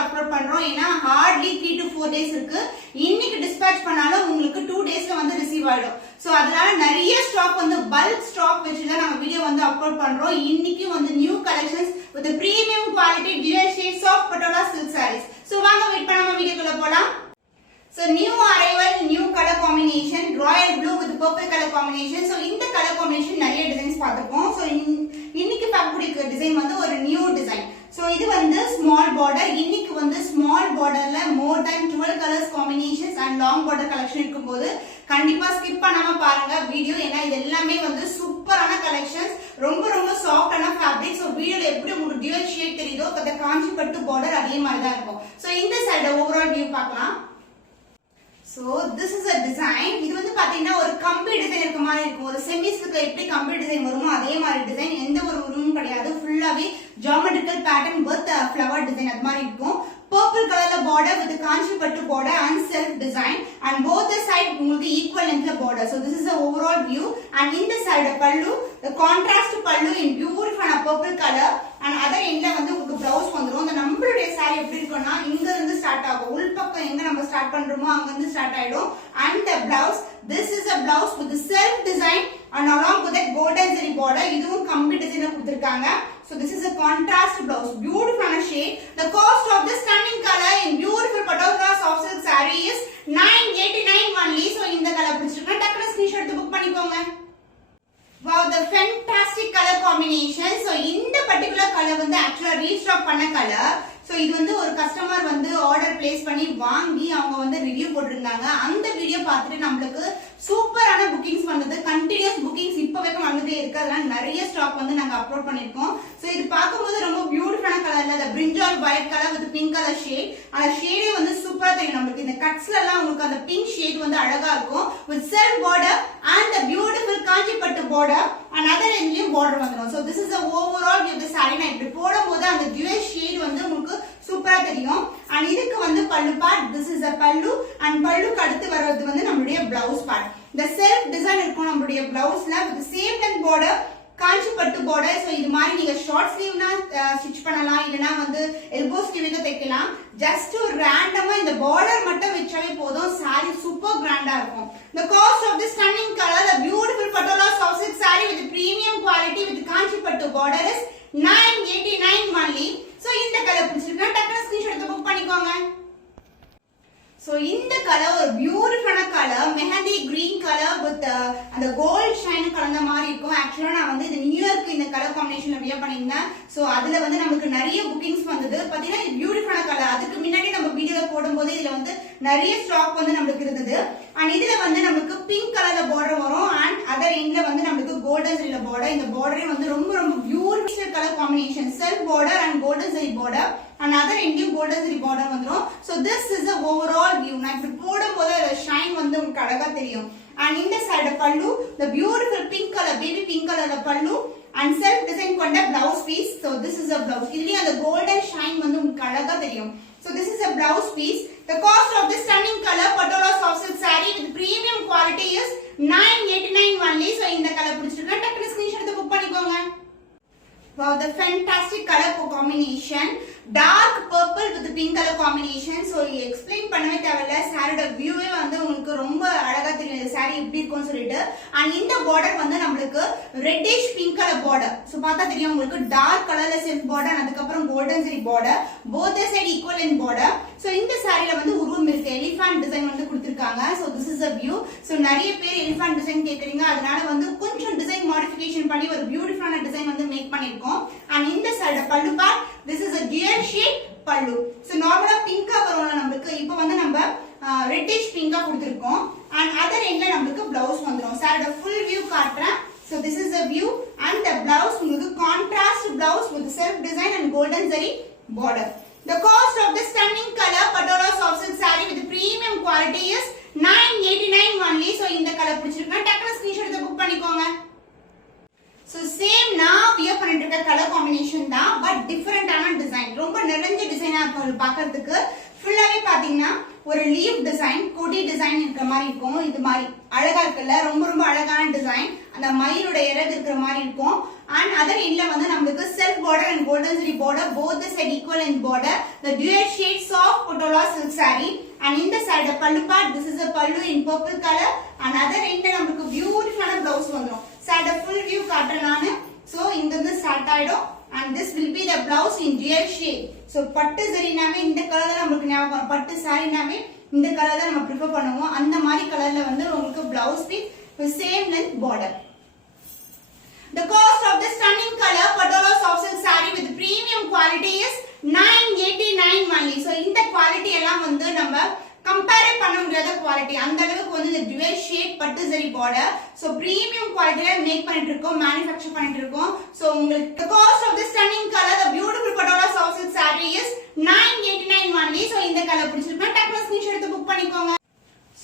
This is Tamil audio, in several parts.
upload பண்றோம் ஏனா hardly 3 to 4 days இருக்கு இன்னைக்கு dispatch பண்ணாலும் உங்களுக்கு 2 daysல வந்து ரிசீவ் ஆயிடும் சோ அதனால நிறைய ஸ்டாக் வந்து bulk stock வச்சு தான் நம்ம வீடியோ வந்து அப்லோட் பண்றோம் இன்னைக்கு வந்து new collections with a premium quality dual shades of patola silk sarees so வாங்க வெயிட் பண்ணாம வீடியோக்குள்ள போலாம் So new arrival new color combination royal blue with purple color combination so இந்த color combination நிறைய டிசைன்ஸ் பார்த்திருக்கோம் so இன்னைக்கு பார்க்கக்கூடிய டிசைன் வந்து ஒரு நியூ டிசைன் so இது வந்து small border இன்னைக்கு வந்து small borderல more than 12 colors combinations and long border collection இருக்கும்போது கண்டிப்பா skip பண்ணாம பாருங்க வீடியோ ஏனா இது எல்லாமே வந்து சூப்பரான கலெக்ஷன்ஸ் ரொம்ப சாஃப்ட்டான ஃபேப்ரிக் so வீடியோல எப்படி உங்களுக்கு dual shade தெரியுதோ அந்த காஞ்சி பட்டு border அதே மாதிரி தான் இருக்கும் so இந்த சைடு ஓவரால் வியூ பார்க்கலாம் So this is a design இது வந்து பாத்தீங்கன்னா ஒரு கம்பி டிசைன் இருக்க மாதிரி இருக்கும் ஒரு செமி சில்க்ல எப்படி கம்பி டிசைன் வருமோ அதே மாதிரி டிசைன் எந்த ஒரு உருவமும் கிடையாது ஃபுல்லாவே geometrical pattern with flower design அது மாதிரி இருக்கும் purple color border with the kanchi pattu border and self design and both the side உங்களுக்கு equal length border so this is the overall view and in the side pallu the contrast pallu in beautiful purple color and other endல வந்து உங்களுக்கு blouse வந்துரும் அந்த நம்மளுடைய saree எப்படி இருக்கும்னா இங்க இருந்து ஸ்டார்ட் ஆகும் உள் பக்கம் எங்க நம்ம ஸ்டார்ட் பண்றோமோ அங்க இருந்து ஸ்டார்ட் ஆயிடும் and the blouse this is a blouse with the self design and along with that golden zari border இதுவும் கம்பி டிசைன்ல கொடுத்திருக்காங்க so this is a contrast blouse beautiful shade the cost of this stunning color in beautiful patola soft silk saree is 989 only so இந்த கலர் பிடிச்சிருக்கா டக்குனு ஸ்கிரீன்ஷாட் எடுத்து புக் பண்ணிக்கோங்க wow the fantastic color combination so இந்த particular color வந்து actually restock பண்ண color so இது வந்து ஒரு கஸ்டமர் வந்து ஆர்டர் பிளேஸ் பண்ணி வாங்கி அவங்க வந்து ரிவ்யூ போட்டுருந்தாங்க அந்த வீடியோ பார்த்துட்டு நமக்கு சூப்பரான புக்கிங்ஸ் வந்தது கண்டினியூஸ் புக்கிங்ஸ் இப்போ வரைக்கும் வந்துட்டே இருக்கு அதனால நிறைய ஸ்டாக் வந்து நாங்க அப்லோட் பண்ணிருக்கோம் சோ இது பார்க்கும்போது ரொம்ப பியூட்டிஃபுல்லான கலர்ல அந்த பிரிஞ்சால் violet colour with pink colour shade அந்த ஷேடே வந்து சூப்பரா தெரியும் நமக்கு இந்த கட்ஸ்ல எல்லாம் உங்களுக்கு அந்த பிங்க் ஷேட் வந்து அழகா இருக்கும் with self border and the beautiful காஞ்சி பட்டு border and other endலயும் border வந்துரும் so this is the overall view of the saree நான் இப்படி போடும்போது அந்த dual shade வந்து உங்களுக்கு சூப்பரா தெரியும் and இதுக்கு வந்து பல்லு part this is a pallu and பல்லுக்கு அடுத்து வரது வந்து நம்மளுடைய blouse part the self design இருக்கும் நம்மளுடைய blouseல with the same length border காஞ்சி பட்டு border so இது மாதிரி நீங்க ஷார்ட் ஸ்லீவ்னா ஸ்டிட்ச் பண்ணலாம் இல்லனா வந்து எல்போ ஸ்லீவ்க்கு தைக்கலாம் just randomly இந்த border மட்டும் வெச்சாலே போதும் saree சூப்பர் கிராண்டா இருக்கும் the cost of this stunning color the beautiful patola soft silk saree with premium quality with காஞ்சி பட்டு border is 989 only so இந்த கலர் பிடிச்சிருக்கா டக்குனு ஸ்கிரீன்ஷாட் எடுத்து புக் பண்ணிக்கோங்க so இந்த கலர் ஒரு பியூட்டிஃபுல்லான colour mehndi green colour with அந்த கோல்ட் ஷைன் கலந்த மாதிரி இருக்கும் ஆக்சுவலா நான் வந்து இது நியூ இயர்க்கு இந்த கலர் காம்பினேஷன்ல வியர் பண்ணிருந்தேன் சோ அதுல வந்து நமக்கு நிறைய புக்கிங்ஸ் வந்தது பாத்தீங்கன்னா இது பியூட்டிஃபுல்லான கலர் அதுக்கு முன்னாடி நம்ம வீடியோல போடும்போது இதுல வந்து நிறைய ஸ்டாக் வந்து நமக்கு இருந்தது and இதுல வந்து நமக்கு பிங்க் கலர்ல border வரும் and other endல வந்து நமக்கு golden zari border இந்த border வந்து ரொம்ப beautiful colour combination self border and golden zari border and other endலயும் golden zari border வந்துரும் so this is the overall view நான் இப்படி போடும்போது அந்த ஷைன் வந்து உங்களுக்கு அழகா தெரியும் and இந்த சைடு பல்லு the beautiful pink color baby pink color பல்லு and self design கொண்ட blouse piece so this is a blouse இதுலயே அந்த golden shine வந்து உங்களுக்கு அழகா தெரியும் so this is a blouse piece the cost of this stunning color patola soft silk saree with premium quality is 989 only so இந்த கலர் பிடிச்சிருக்கா டக்குனு ஸ்கிரீன்ஷாட் எடுத்து புக் பண்ணிக்கோங்க wow the fantastic color combination dark purple with pink color combination so explain பண்ணவே தேவையில்ல சாரியோட வியூவே வந்து உங்களுக்கு ரொம்ப அழகா தெரியும் இந்த சாரி எப்படி இருக்கும்னு சொல்லிட்டு and இந்த border வந்து நமக்கு reddish pink color border so பார்த்தா தெரியும் உங்களுக்கு dark colorல self border அதுக்கு அப்புறம் golden zari border both the side equal in border so இந்த சாரில வந்து உருவம் இருக்கு elephant design வந்து கொடுத்திருக்காங்க so this is a view so நிறைய பேர் elephant design கேக்குறீங்க அதனால வந்து கொஞ்சம் design modification பண்ணி ஒரு பியூட்டிஃபுல்லான டிசைன் வந்து மேக் பண்ணிருக்கோம் and இந்த சைடு பல்லு part this is a dual shade pallu so normally pink வரும்ல நமக்கு இப்போ வந்து நம்ம reddish pink கொடுத்திருக்கோம் and other endல நமக்கு blouse வந்துரும் சாரியோட full view காட்றேன் so this is the view and the blouse உங்களுக்கு contrast blouse with self design and golden zari border the cost of this stunning color patola soft silk saree with premium quality is 989 only so இந்த கலர் பிடிச்சிருக்கா டக்குனு ஸ்கிரீன்ஷாட் எடுத்து புக் பண்ணி காம்பினேஷன் தான், பட் டிஃபரெண்டான டிசைன். ரொம்ப நிறைஞ்ச டிசைனா இருக்கும் பாக்குறதுக்கு. ஃபுல்லாவே பாத்தீங்கன்னா ஒரு லீவ் டிசைன், கொடி டிசைன் இருக்கிற மாதிரி இருக்கும். இது மாதிரி அழகா இருக்குல்ல, ரொம்ப ரொம்ப அழகான டிசைன். அந்த மயிலோட இறகு இருக்கிற மாதிரி இருக்கும். And other endல வந்து நமக்கு self border and golden zari border, both the side equal in border. The dual shade soft patola silk saree. And in the side the pallu part, this is a pallu in purple color. And other end நமக்கு beautiful blouse வந்துரும். Side full view காட்டலானு. So இங்க வந்து ஸ்டார்ட் ஆயிடும். And this will be the blouse in dual shade. So பட்டு சரினாவே இந்த கலர் தான் நமக்கு ஞாபகம். பட்டு சாரினாவே இந்த கலர் தான் நம்ம ப்ரிஃபர் பண்ணுவோம். அந்த மாதிரி கலர்ல வந்து உங்களுக்கு blouse piece with same length border. The cost of this stunning color patola soft silk saree with premium quality is 989 only. So இந்த quality எல்லாம் வந்து நம்ம compare பண்ண முடியாத quality. அந்த அளவுக்கு வந்து இந்த dual shade பட்டு saree border. So premium quality ல make பண்ணிட்டு இருக்கோம், manufacture பண்ணிட்டு இருக்கோம். So உங்களுக்கு the cost of this stunning color, the beautiful patola soft silk saree is 989 only. So இந்த கலர் பிடிச்சிருக்கா டக்குனு ஸ்கிரீன்ஷாட் எடுத்து புக் பண்ணிக்கோங்க.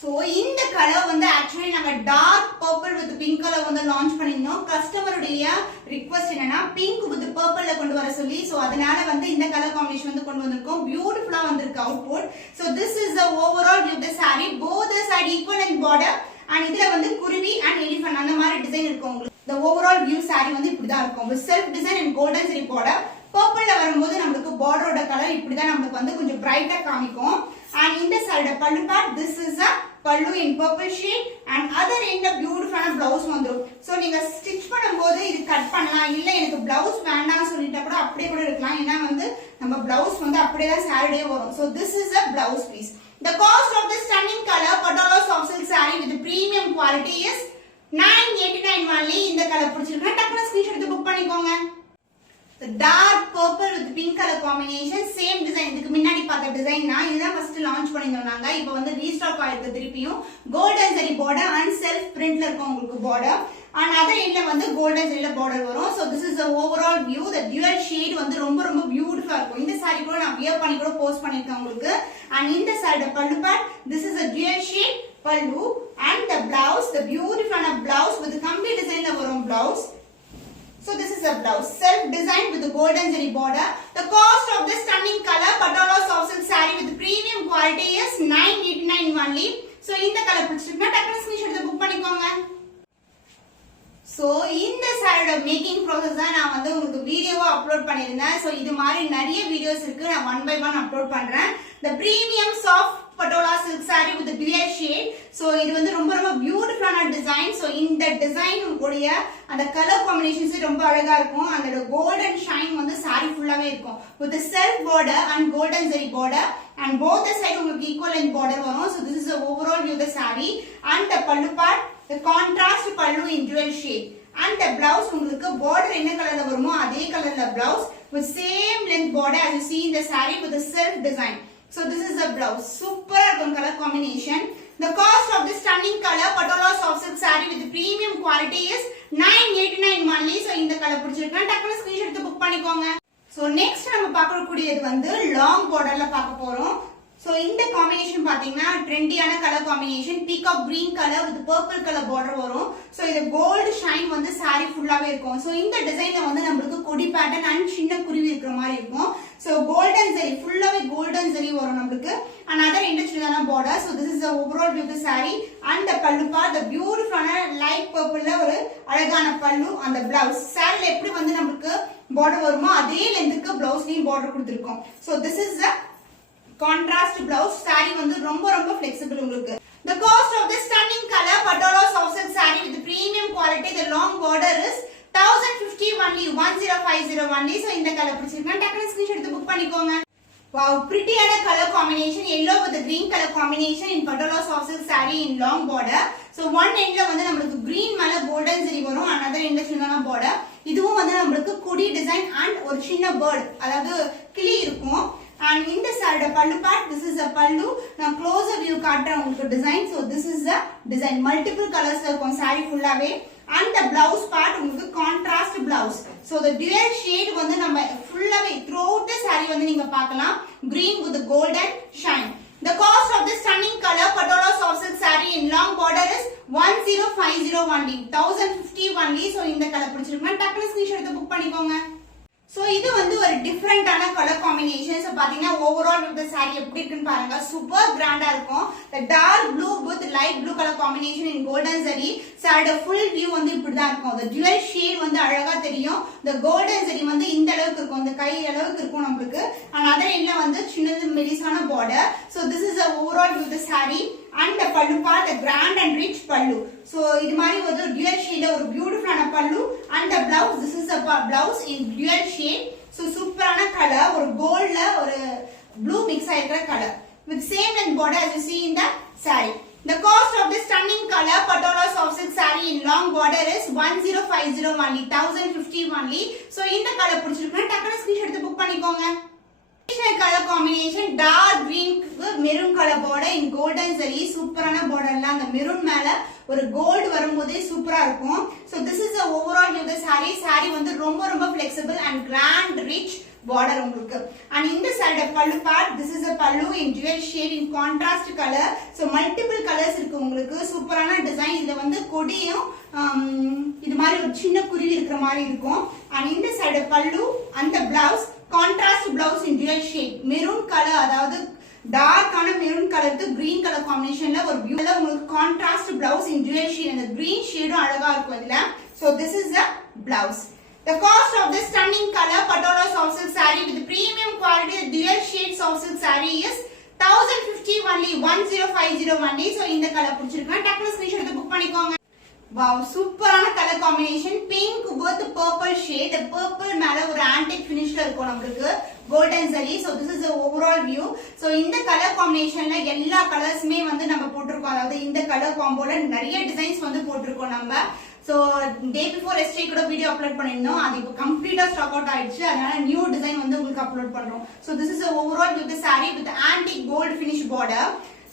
So இந்த கலர் வந்து actually நாங்க dark purple with pink color வந்து launch பண்ணிருந்தோம். கஸ்டமருடைய ரிக்வெஸ்ட் என்னன்னா pink with purple ல கொண்டு வர சொல்லி, so அதனால வந்து இந்த கலர் காம்பினேஷன் வந்து கொண்டு வந்திருக்கோம். பியூட்டிஃபுல்லா வந்திருக்கு output. So this is the overall view of the saree, both the side equal in border. And இதுல வந்து குருவி and elephant அந்த மாதிரி டிசைன் இருக்கும் உங்களுக்கு. The overall view saree வந்து இப்படி தான் இருக்கும். With self design and golden zari border. Purple ல வரும்போது நமக்கு borderோட கலர் இப்படி தான் நமக்கு வந்து கொஞ்சம் பிரைட்டா காமிக்கும். And in the side pallu part, this is a pallu in purple shade and other end a beautiful blouse வந்துரும். So நீங்க ஸ்டிட்ச் பண்ணும்போது இது கட் பண்ணலாம், இல்ல எனக்கு blouse வேண்டாம்னு சொல்லிட்டா கூட அப்படியே கூட இருக்கலாம். ஏன்னா வந்து நம்ம blouse வந்து அப்படியே தான் சாரியே வரும். So this is a blouse piece. The cost of this stunning color patola soft silk saree with premium quality is 989 only. இந்த கலர் பிடிச்சிருக்கா டக்குனு ஸ்கிரீன்ஷாட் எடுத்து புக் பண்ணிக்கோங்க. The dark purple with pink color combination, same design. இதுக்கு முன்னாடி பார்த்த டிசைன் தான், இதுதான் ஃபர்ஸ்ட் லான்ச் பண்ணிருந்தோம் நாங்க. இப்போ வந்து ரீஸ்டாக் ஆயிருக்கு திருப்பியும். golden zari border and self printல இருக்கும் உங்களுக்கு border. And other endல வந்து golden zariல border வரும். So this is the overall view. The dual shade வந்து ரொம்ப ரொம்ப பியூட்டிஃபுல்லா இருக்கும். இந்த saree கூட நான் வியர் பண்ணி கூட போஸ்ட் பண்ணிருக்கேன் உங்களுக்கு. And இந்த side pallu part, this is a dual shade pallu and the blouse, the beautiful blouse with complete design வரும் blouse. So this is a blouse, self designed with the golden zari border. The cost of this stunning color patola soft silk saree with premium quality is 989 only. So இந்த கலர் பிடிச்சிருக்கா டக்குனு ஸ்கிரீன்ஷாட் எடுத்து புக் பண்ணிக்கோங்க. So இந்த சாரியோட மேக்கிங் ப்ராசஸ் தான் நான் வந்து உங்களுக்கு வீடியோவா அப்லோட் பண்ணிருந்தேன். So இது மாதிரி நிறைய வீடியோஸ் இருக்கு, நான் ஒன் பை ஒன் அப்லோட் பண்றேன். The premium soft patola silk saree with the dual shade. So இது வந்து ரொம்ப ரொம்ப பியூட்டிஃபுல்லான டிசைன். So இந்த டிசைன் உடைய அந்த கலர் காம்பினேஷன்ஸ் ரொம்ப அழகா இருக்கும். அந்த கோல்டன் ஷைன் வந்து saree ஃபுல்லாவே இருக்கும். With the self border and golden zari border and both the side உங்களுக்கு equal in border வரும். So this is the overall view of the saree and the pallu part, the contrast pallu in dual shade. And the blouse உங்களுக்கு border என்ன கலர்ல வருமோ அதே கலர்ல blouse with same length border as you see in the saree with the self design. So this is the blouse. Super color combination. The cost of this stunning color patola soft silk saree with premium quality is 989 only. So இந்த கலர் பிடிச்சிருக்கா டக்குனு ஸ்கிரீன்ஷாட் எடுத்து புக் பண்ணிக்கோங்க. So next நம்ம பார்க்கக்கூடியது வந்து long borderல பார்க்க போறோம். So இந்த காம்பினேஷன் பாத்தீங்கன்னா ட்ரெண்டியான colour combination, peacock green colour with purple colour border வரும். So இது கோல்ட் ஷைன் வந்து saree ஃபுல்லாவே இருக்கும். So இந்த டிசைன்ல வந்து நமக்கு கொடி பேட்டர்ன் அண்ட் சின்ன குருவி இருக்கிற மாதிரி இருக்கும். So golden zari, ஃபுல்லாவே golden zari வரும் நமக்கு. Another individual border. So this is the overall view of the saree and the pallu part, the beautiful light purple ல ஒரு அழகான pallu and the blouse. saree ல எப்படி வந்து நமக்கு border வருமோ அதே லெந்த்க்கு ப்ளவுஸ்லயும் border கொடுத்திருக்கோம். So this is the contrast blouse. saree வந்து ரொம்ப ரொம்ப flexible உங்களுக்கு. The cost of this stunning color patola soft silk saree with premium quality, the long border is 1050 only, 1050 only. So இந்த கலர் பிடிச்சிருக்கா டக்குனு ஸ்கிரீன்ஷாட் எடுத்து புக் பண்ணிக்கோங்க. Wow, prettyயான color combination, yellow with the green color combination in patola soft silk saree in long border. So one endல வந்து நமக்கு green மேல golden zari வரும், another endல சின்னதான border. இதுவும் வந்து நமக்கு கொடி டிசைன் and ஒரு சின்ன bird, அதாவது கிளி இருக்கும். And in the side pallu part, this is a pallu. நான் closer view காட்டுறேன் உங்களுக்கு design. So this is the design, multiple colors இருக்கும் saree ஃபுல்லாவே. And the blouse part உங்களுக்கு contrast blouse. So the dual shade வந்து நம்ம ஃபுல்லாவே throughout the saree வந்து நீங்க பார்க்கலாம், green with the golden shine. The cost of this stunning color patola soft silk saree in long border is 1050 only, 1050 only. So இந்த கலர் பிடிச்சிருக்குன்னா டக்குனு ஸ்கிரீன்ஷாட் எடுத்து புக் பண்ணிக்கோங்க. சோ இது வந்து ஒரு டிஃபரெண்டான கலர் காம்பினேஷன். சோ பாத்தீங்கன்னா ஓவரால் இந்த saree எப்படி இருக்குன்னு பாருங்க. சூப்பர் கிராண்டா இருக்கும். the dark blue with light blue color combination in golden zari. சாரியோட full view வந்து இப்படி தான் இருக்கும். the dual shade வந்து அழகா தெரியும். the golden zari வந்து இந்த அளவுக்கு இருக்கும். இந்த கை அளவுக்கு இருக்கும் நமக்கு. and other endல வந்து சின்னது மெலிசான border. so this is the overall view of the saree. and the pallu part, the grand and rich pallu. so இது மாதிரி ஒரு dual shade ஒரு பியூட்டிஃபுல்லான pallu. and the blouse, this is a blouse in dual shade. so சூப்பரான கலர், ஒரு கோல்ட்ல ஒரு ப்ளூ மிக்ஸ் ஆயிருக்கிற colour with same length border as you see in the saree. the cost of this stunning color patola soft silk saree in long border is 1050 only, 1050 only. so இந்த கலர் பிடிச்சிருக்குன்னா டக்குனு ஸ்கிரீன்ஷாட் எடுத்து புக் பண்ணிக்கோங்க. color combination dark green maroon color border in golden zari. சூப்பரான borderல அந்த மெரூன் மேல ஒரு கோல்ட் வரும்போதே சூப்பரா இருக்கும். so this is the overall view of the saree. saree வந்து ரொம்ப ரொம்ப flexible and grand rich border உங்களுக்கு. and இந்த saree pallu part, this is a pallu in dual shade in contrast color. so multiple colors இருக்கு உங்களுக்கு. சூப்பரான டிசைன். இதுல வந்து கொடியும் இது மாதிரி ஒரு சின்ன குருவி இருக்கிற மாதிரி இருக்கும். and இந்த saree pallu and the blouse contrast blouse in dual shade maroon color, அதாவது டார்க் ஆன மெரூன் கலருக்கு கிரீன் கலர் காம்பினேஷன்ல ஒரு பியூட்டிஃபுல்லா உங்களுக்கு கான்ட்ராஸ்ட் பிளவுஸ் இன் dual shade. அந்த கிரீன் ஷேடும் அழகா இருக்கும் இதுல. so this is the blouse. the cost of this stunning color patola soft silk saree with premium quality dual shade soft silk saree is 1050 only, 1050 only. so இந்த கலர் பிடிச்சிருக்கா டக்குனு ஸ்கிரீன்ஷாட் எடுத்து புக் பண்ணிக்கோங்க. wow, சூப்பரான colour combination. Pink with purple shade. Purple மேல ஒரு ஆன்டிக் ஃபினிஷ்ல இருக்கும் நமக்கு golden zari. so this is the overall view. so இந்த கலர் காம்பினேஷன்ல எல்லா கலர்ஸ்மே வந்து நம்ம போட்டுருக்கோம். அதாவது இந்த கலர் காம்போல நிறைய டிசைன்ஸ் வந்து போட்டுருக்கோம் நம்ம. so day before yesterday கூட வீடியோ அப்லோட் பண்ணிருந்தோம். அது இப்போ கம்ப்ளீட்டா ஸ்டாக் அவுட் ஆயிடுச்சு. அதனால நியூ டிசைன் வந்து உங்களுக்கு அப்லோட் பண்றோம். so this is the overall view of the saree with antique gold finish border.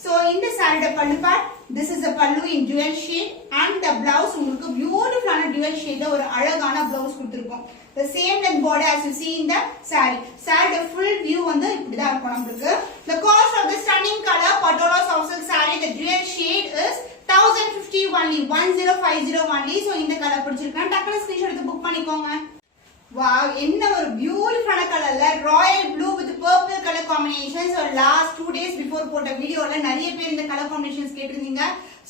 so இந்த சாரியோட பல்லு part, this is a pallu in dual shade and the blouse உங்களுக்கு பியூட்டிஃபுல்லான dual shadeல ஒரு அழகான blouse கொடுத்திருக்கோம். the same length border as you see in the saree. சாரியோட full view வந்து இப்படி தான் இருக்கும் நமக்கு. the cost of the stunning color patola soft silk saree the dual shade is 1050 only, 1050 only. so இந்த கலர் பிடிச்சிருக்கா டக்குனு ஸ்கிரீன்ஷாட் எடுத்து புக் பண்ணிக்கோங்க. வாவ், என்ன ஒரு பியூட்டிஃபுல்லான கலர்ல Royal blue with purple colour combination. so last 2 days before போட்ட வீடியோல நிறைய பேர் இந்த கலர் காம்பினேஷன்ஸ் கேட்டிருந்தீங்க.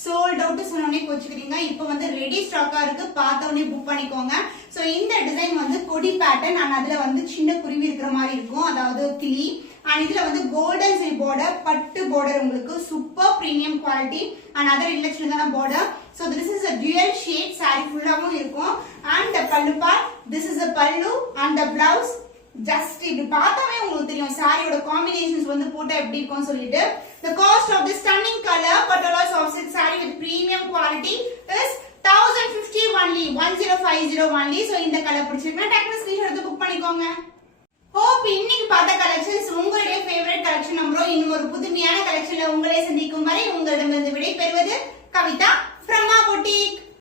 சோல்ட் அவுட் சொன்னோனே கோச்சுக்கிறீங்க. இப்போ வந்து ரெடி ஸ்டாக்கா இருக்கு, பார்த்தவனே புக் பண்ணிக்கோங்க. so இந்த டிசைன் வந்து கொடி பேட்டர்ன் and அதுல வந்து சின்ன குருவி இருக்கிற மாதிரி இருக்கும், அதாவது கிளி. and இதுல வந்து கோல்டன் zari border, பட்டு border உங்களுக்கு super premium quality and other இல்லட்சணமான border. so this is a dual shade saree ஃபுல்லாவும் இருக்கும். and the pallu part, this is a pallu and the blouse just இப்படி பார்த்தாவே உங்களுக்கு தெரியும் சாரியோட காம்பினேஷன்ஸ் வந்து போட்டா எப்படி இருக்கும்னு சொல்லிட்டு. the cost of this stunning color patola soft silk saree with premium quality is 1050 only, 1050 only. so இந்த கலர் பிடிச்சிருக்கா டக்குனு ஸ்கிரீன்ஷாட் எடுத்து புக் பண்ணிக்கோங்க. hope இன்னைக்கு பார்த்த கலெக்ஷன்ஸ்